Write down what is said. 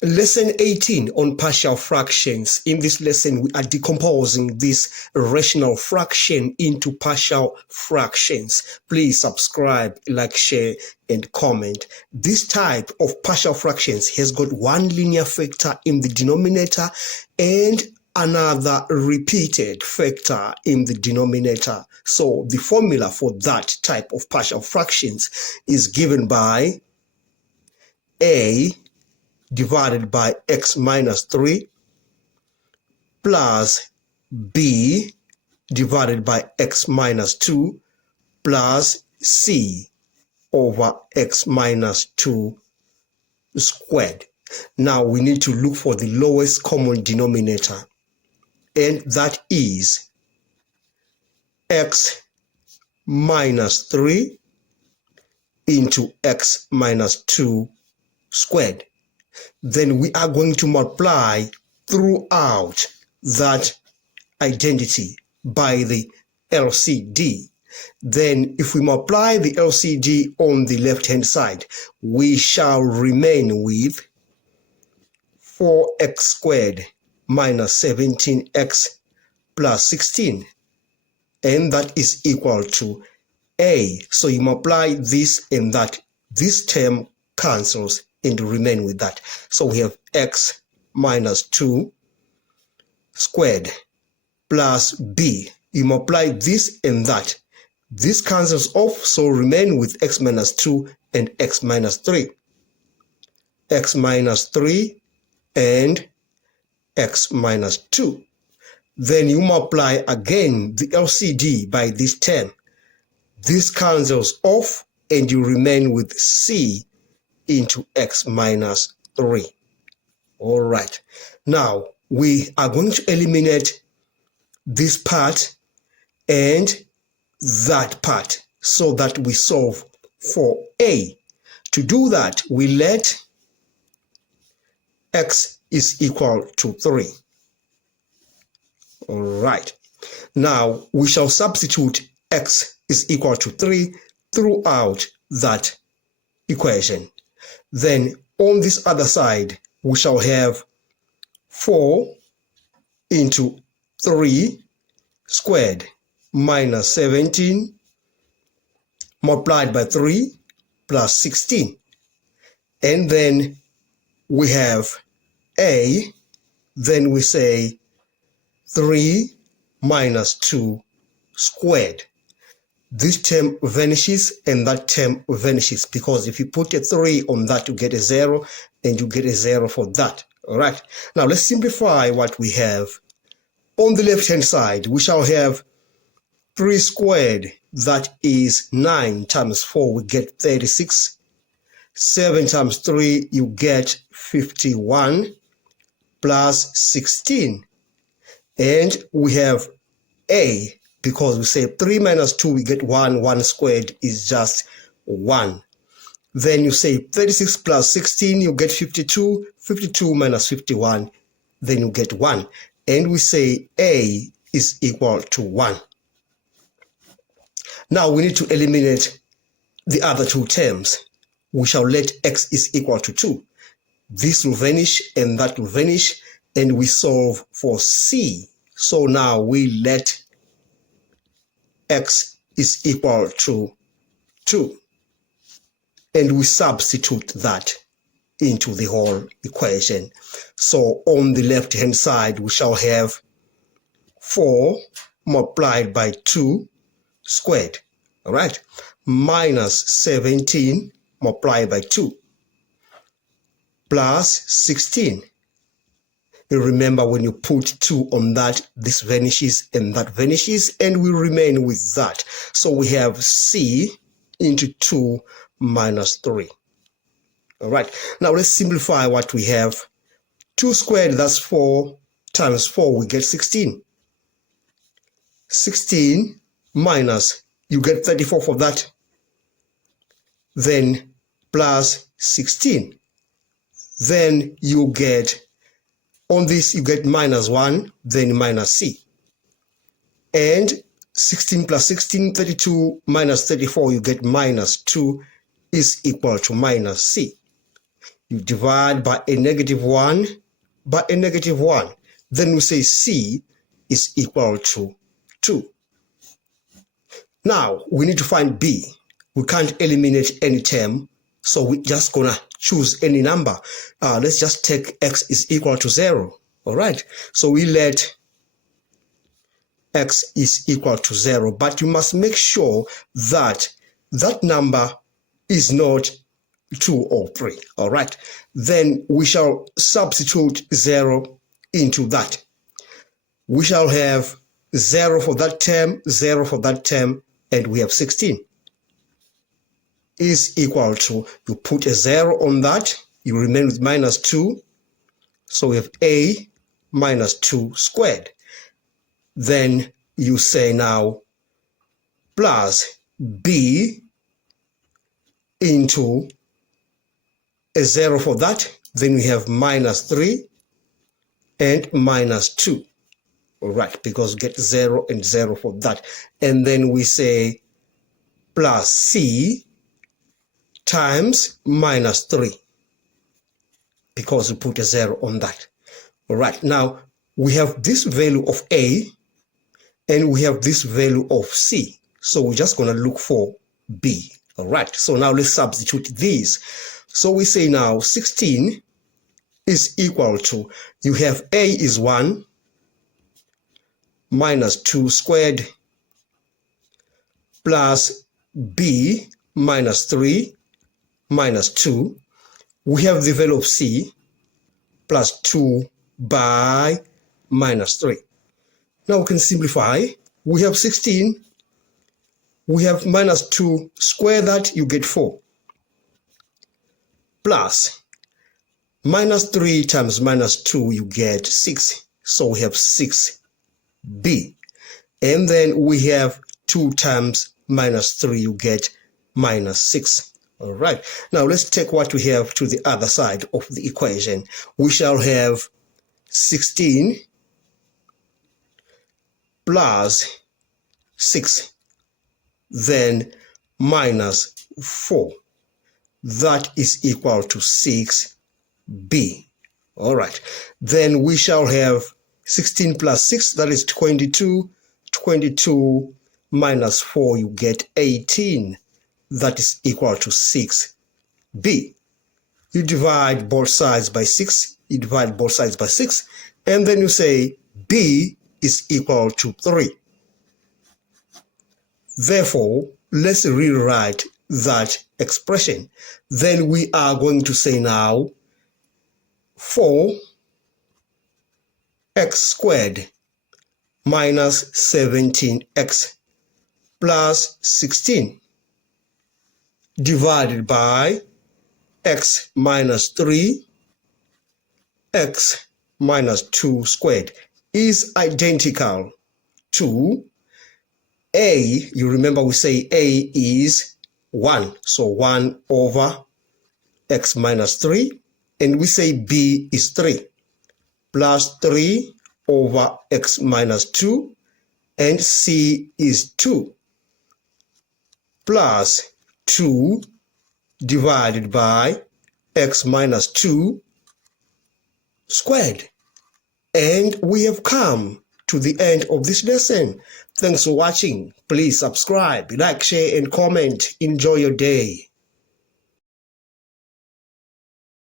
Lesson 18 on partial fractions. In this lesson, we are decomposing this rational fraction into partial fractions. Please subscribe, like, share, and comment. This type of partial fractions has got one linear factor in the denominator and another repeated factor in the denominator. So the formula for that type of partial fractions is given by A divided by x minus 3 plus b divided by x minus 2 plus c over x minus 2 squared. Now we need to look for the lowest common denominator, and that is x minus 3 into x minus 2 squared. Then we are going to multiply throughout that identity by the LCD. Then if we multiply the LCD on the left-hand side, we shall remain with 4x squared minus 17x plus 16. And that is equal to A. So you multiply this and that. This term cancels and remain with that. So we have x minus 2 squared plus b. You multiply this and that. This cancels off, so remain with x minus 2 and x minus 3. X minus 3 and x minus 2. Then you multiply again the LCD by this term. This cancels off and you remain with c into x minus 3. All right. Now, we are going to eliminate this part and that part so that we solve for A. To do that, we let x is equal to 3. All right. Now, we shall substitute x is equal to 3 throughout that equation. Then on this other side, we shall have 4 into 3 squared minus 17 multiplied by 3 plus 16. And then we have A, then we say 3 minus 2 squared. This term vanishes and that term vanishes, because if you put a 3 on that, you get a 0 and you get a 0 for that. All right. Now let's simplify what we have. On the left-hand side, we shall have 3 squared, that is 9 times 4, we get 36. 7 times 3, you get 51 plus 16. And we have A, because we say 3 minus 2, we get 1. 1 squared is just 1. Then you say 36 plus 16, you get 52. 52 minus 51, then you get 1. And we say A is equal to 1. Now we need to eliminate the other two terms. We shall let x is equal to 2. This will vanish and that will vanish, and we solve for C. So now we let x is equal to 2. And we substitute that into the whole equation. So on the left-hand side, we shall have 4 multiplied by 2 squared, all right, minus 17 multiplied by 2 plus 16. You remember, when you put 2 on that, this vanishes and that vanishes, and we remain with that. So we have C into 2 minus 3. All right. Now let's simplify what we have. 2 squared, that's 4 times 4, we get 16. 16 minus, you get 34 for that. Then plus 16. Then you get, on this you get minus 1, then minus C. And 16 plus 16, 32 minus 34, you get minus 2 is equal to minus C. You divide by a negative 1 by a negative 1. Then we say C is equal to 2. Now, we need to find B. We can't eliminate any term, so we're just going to choose any number. Let's just take x is equal to 0. All right, so we let x is equal to 0, but you must make sure that that number is not 2 or 3. All right, then we shall substitute 0 into that. We shall have 0 for that term, 0 for that term, and we have 16 is equal to, you put a 0 on that, you remain with minus 2, so we have a minus 2 squared. Then you say now plus b into a 0 for that, then we have minus 3 and minus 2. All right, because we get 0 and 0 for that. And then we say plus c times minus 3, because we put a 0 on that. All right, now we have this value of a and we have this value of c. So we're just going to look for b. All right, so now let's substitute these. So we say now 16 is equal to, you have a is 1 minus 2 squared plus b minus 3 minus 2. We have the value of c plus 2 by minus 3. Now we can simplify. We have 16. We have minus 2, square that, you get 4. Plus minus 3 times minus 2, you get 6. So we have 6b. And then we have 2 times minus 3, you get minus 6. All right. Now let's take what we have to the other side of the equation. We shall have 16 plus 6, then minus 4. That is equal to 6b. All right. Then we shall have 16 plus 6, that is 22. 22 minus 4, you get 18. That is equal to 6b. You divide both sides by 6. You divide both sides by 6. And then you say b is equal to 3. Therefore, let's rewrite that expression. Then we are going to say now 4x squared minus 17x plus 16 divided by x minus 3, x minus 2 squared is identical to a. You remember we say a is 1. So 1 over x minus 3. And we say b is 3 plus 3 over x minus 2. And c is 2 plus 2 divided by x minus 2 squared. And we have come to the end of this lesson. Thanks for watching. Please subscribe, like, share, and comment. Enjoy your day.